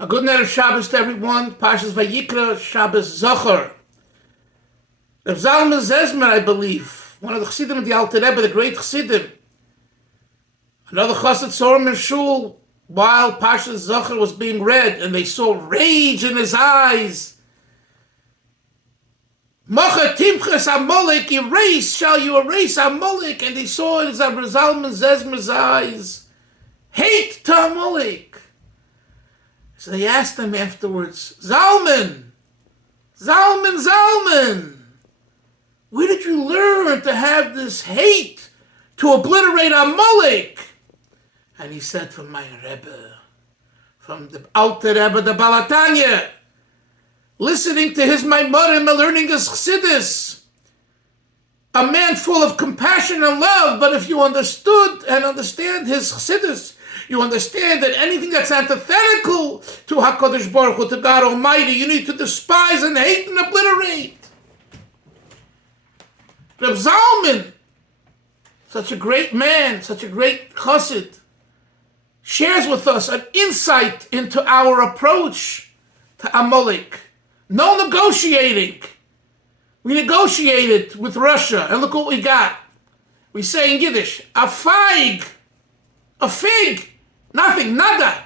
A good night of Shabbos to everyone. Parshas Vayikra, Shabbos Zocher. Reb Zalman Zezmer, I believe, one of the Chassidim of the Alter Rebbe, the great Chassidim. Another Chassid saw him in Shul while Parshas Zocher was being read, and they saw rage in his eyes. Mocha Timches Amalek, erase, shall you erase Amalek? And they saw in Reb Zalman Zezmer's eyes hate to Amalek. So they asked him afterwards, Zalman, where did you learn to have this hate to obliterate Amalek? And he said, from my Rebbe, from the Alter Rebbe, the Balatanya, listening to his Maimarim and learning his Chassidus, a man full of compassion and love. But if you understood and understand his Chassidus, you understand that anything that's antithetical to HaKadosh Baruch Hu, to God Almighty, you need to despise and hate and obliterate. Reb Zalman, such a great man, such a great chassid, shares with us an insight into our approach to Amalek. No negotiating. We negotiated with Russia, and look what we got. We say in Yiddish, a fig, nothing, nada.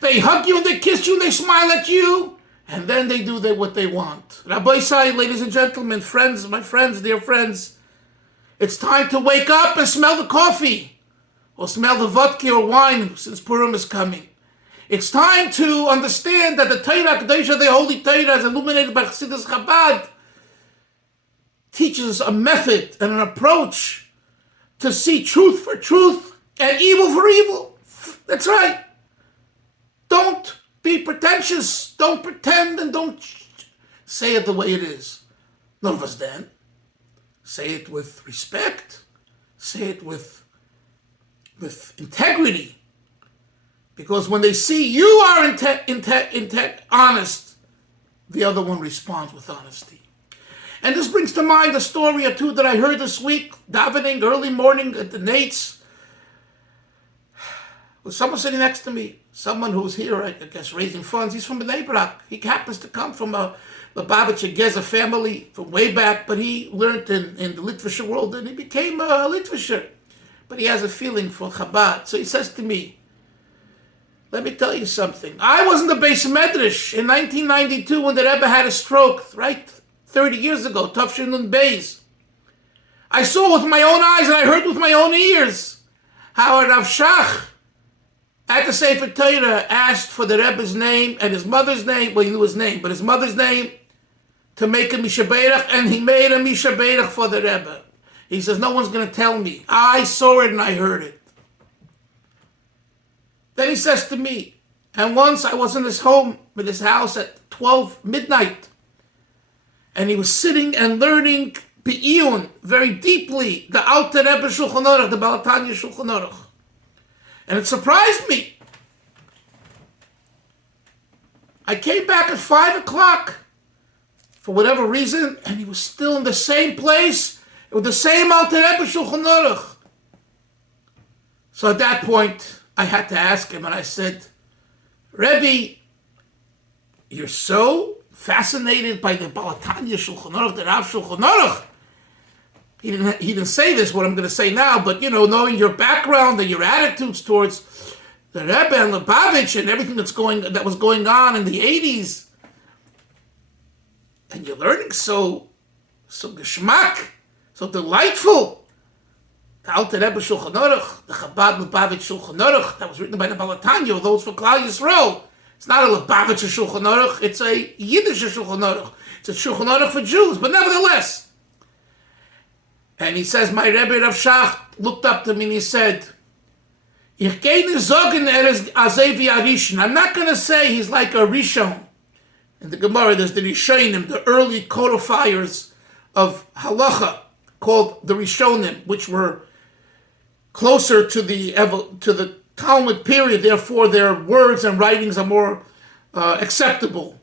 They hug you and they kiss you and they smile at you, and then they do what they want. Rabbi Say, ladies and gentlemen, friends, my friends, dear friends, it's time to wake up and smell the coffee, or smell the vodka or wine, since Purim is coming. It's time to understand that the Torah Kedosha, the Holy Torah, as illuminated by Chassidus Chabad, teaches a method and an approach to see truth for truth and evil for evil. That's right. Don't be pretentious. Don't pretend, and don't say it the way it is. None of us then. Say it with respect. Say it with integrity. Because when they see you are honest, the other one responds with honesty. And this brings to mind a story or two that I heard this week, davening early morning at the Nates, with someone sitting next to me, someone who's here, I guess, raising funds. He's from Shebeirach. He happens to come from a Lubavitcher Geza family from way back, but he learned in the Litvisher world and he became a Litvisher. But he has a feeling for Chabad. So he says to me, let me tell you something. I was in the Beis Medrash in 1992 when the Rebbe had a stroke, right? 30 years ago, Tafshin and Beis. I saw with my own eyes and I heard with my own ears how Rav Shach at the Sefer Torah asked for the Rebbe's name and his mother's name, well, he knew his name, but his mother's name, to make a Shebeirach, and he made a Shebeirach for the Rebbe. He says, no one's going to tell me. I saw it and I heard it. Then he says to me, and once I was in his home, in his house at 12 midnight, and he was sitting and learning Be'iyun very deeply, the Alter Rebbe Shulchan Aruch, the Balatanya Shulchan Aruch. And it surprised me. I came back at 5 o'clock for whatever reason, and he was still in the same place with the same Alter Rebbe Shulchan Aruch. So at that point, I had to ask him, and I said, Rebbe, you're so fascinated by the Balatanya Shulchan Aruch, the Rav Shulchan Aruch. He didn't say this, what I'm going to say now, but, knowing your background and your attitudes towards the Rebbe and Lubavitch and everything that was going on in the 80s, and you're learning so geschmack, so delightful. The Alter Rebbe Shulchan Aruch, the Chabad Lubavitch Shulchan Aruch, that was written by the Balatanya, although it's for Klal Yisrael. It's not a Lubavitcher Shulchan Aruch, it's a Yiddish Shulchan Aruch. It's a Shulchan Aruch for Jews, but nevertheless. And he says, my Rebbe Rav Shach looked up to me and he said, I'm not going to say he's like a Rishon. In the Gemara, there's the Rishonim, the early codifiers of halacha, called the Rishonim, which were closer to the Talmud period. Therefore, their words and writings are more acceptable.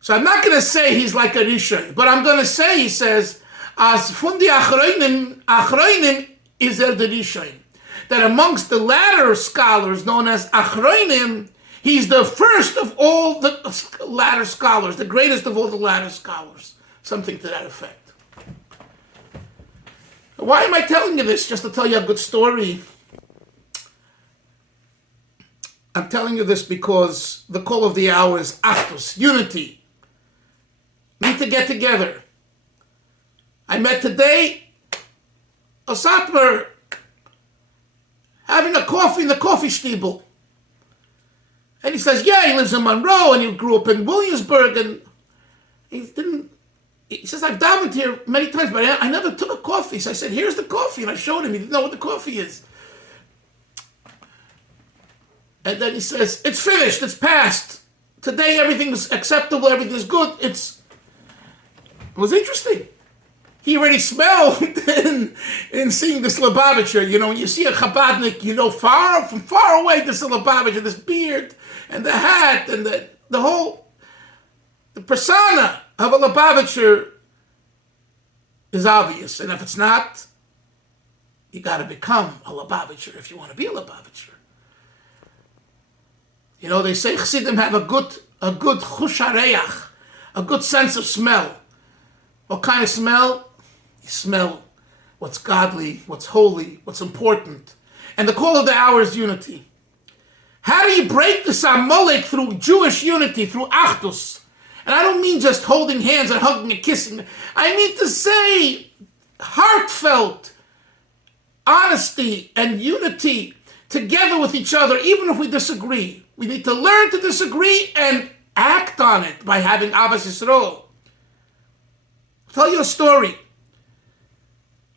So I'm not going to say he's like a Rishon, but I'm going to say, he says, as from the Achroinim is the Rishon, that amongst the latter scholars known as Achroinim, He's the first of all the latter scholars, the greatest of all the latter scholars. Something to that effect. Why am I telling you this? Just to tell you a good story. I'm telling you this because the call of the hour is Achdus, unity. Need to get together. I met today a Satmar having a coffee in the coffee stiebel. And he says, yeah, he lives in Monroe and he grew up in Williamsburg, and he says, I've davened here many times, but I never took a coffee. So I said, here's the coffee. And I showed him. He didn't know what the coffee is. And then he says, it's finished. It's passed. Today everything's acceptable. Everything is good. It was interesting. He already smelled in seeing this Lubavitcher. You know, when you see a Chabadnik, you know from far away this Lubavitcher, this beard and the hat and the whole, the persona of a Lubavitcher is obvious. And if it's not, you got to become a Lubavitcher if you want to be a Lubavitcher. You know, they say Chassidim have a good chush hareach, a good sense of smell. What kind of smell? You smell what's godly, what's holy, what's important. And the call of the hour is unity. How do you break this Amalek? Through Jewish unity, through Achdus. And I don't mean just holding hands and hugging and kissing. I mean to say heartfelt honesty and unity together with each other, even if we disagree. We need to learn to disagree and act on it by having Avas Yisrael. I'll tell you a story.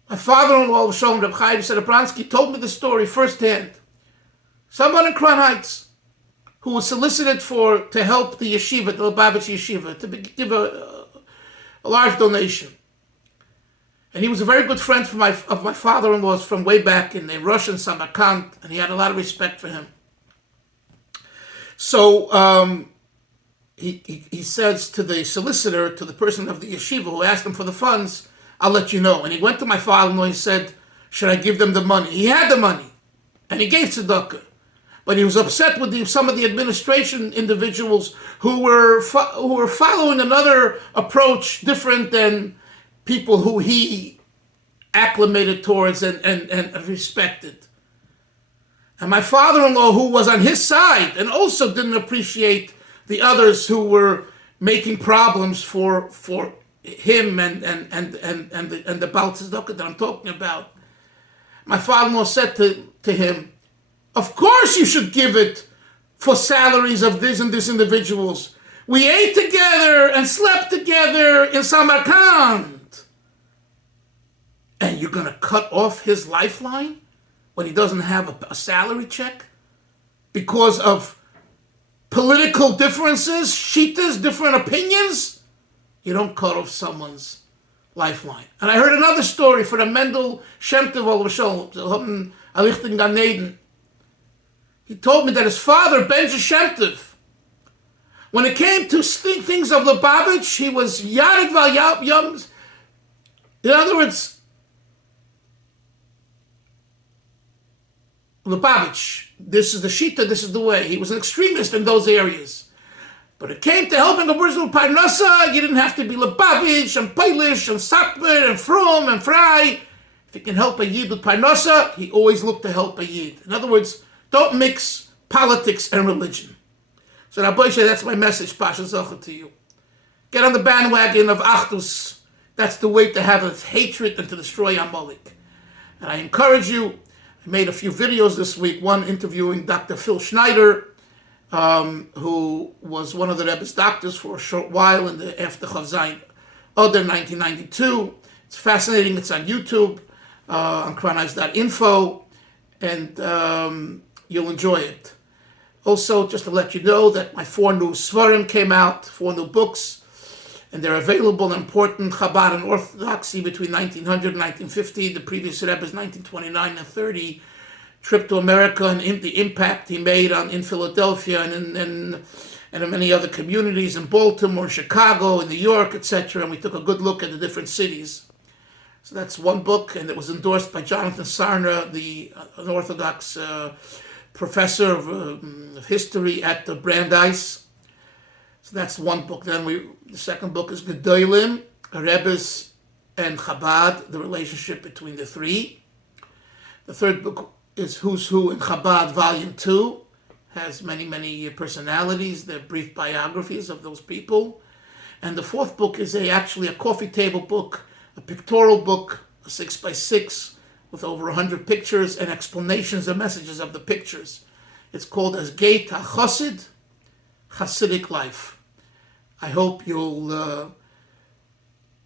My father-in-law, Rebbe Chaim Serebransky, told me the story firsthand. Someone in Crown Heights who was solicited to help the yeshiva, the Lubavitch yeshiva, to give a large donation. And he was a very good friend of my father-in-law's from way back in the Russian Samarkand, and he had a lot of respect for him. So he says to the solicitor, to the person of the yeshiva who asked him for the funds, I'll let you know. And he went to my father-in-law and he said, should I give them the money? He had the money, and he gave tzedakah. But he was upset with some of the administration individuals who were following another approach different than people who he acclimated towards and respected. And my father-in-law, who was on his side and also didn't appreciate the others who were making problems for him and the Baal Tzedakah that I'm talking about, my father-in-law said to him, of course you should give it for salaries of this and this individuals. We ate together and slept together in Samarkand. And you're going to cut off his lifeline when he doesn't have a salary check because of political differences, shittas, different opinions? You don't cut off someone's lifeline. And I heard another story for the Mendel Shemtov, Alichten Gan Eden. He told me that his father, Bentche Shemtov, when it came to things of Lubavitch, he was Yared Val Yams. In other words, Lubavitch, this is the Shita, this is the way. He was an extremist in those areas. But it came to helping a person with Parnasa, you didn't have to be Lubavitch and Polish and Satmar and Frum and Fry. If you can help a Yid with Parnasa, he always looked to help a Yid. In other words, don't mix politics and religion. So Rabbi Shai, that's my message, Pasha Zocha, to you. Get on the bandwagon of Achdus. That's the way to have its hatred and to destroy Amalek. And I encourage you, I made a few videos this week, one interviewing Dr. Phil Schneider, who was one of the Rebbe's doctors for a short while after Chav Zayin Adar 1992. It's fascinating. It's on YouTube, on chronized.info, and you'll enjoy it. Also, just to let you know that my 4 new Svarim came out, 4 new books, and they're available in important Chabad and Orthodoxy between 1900 and 1950, the previous Rebbe's 1929 and 30, trip to America and the impact he made in Philadelphia and in many other communities, in Baltimore, Chicago, in New York, etc. And we took a good look at the different cities. So that's one book, and it was endorsed by Jonathan Sarna, an Orthodox professor of history at the Brandeis. So that's one book. Then the second book is Gedolim, Rebbe's and Chabad, the relationship between the three. The third book is Who's Who in Chabad, Volume 2. Has many, many personalities. They're brief biographies of those people. And the fourth book is actually a coffee table book, a pictorial book, a 6x6, with over 100 pictures and explanations and messages of the pictures. It's called as Gate HaChassid, Hasidic Life. I hope you'll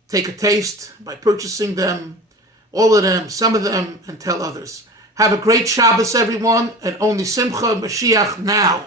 take a taste by purchasing them, all of them, some of them, and tell others. Have a great Shabbos, everyone, and only Simcha Mashiach now.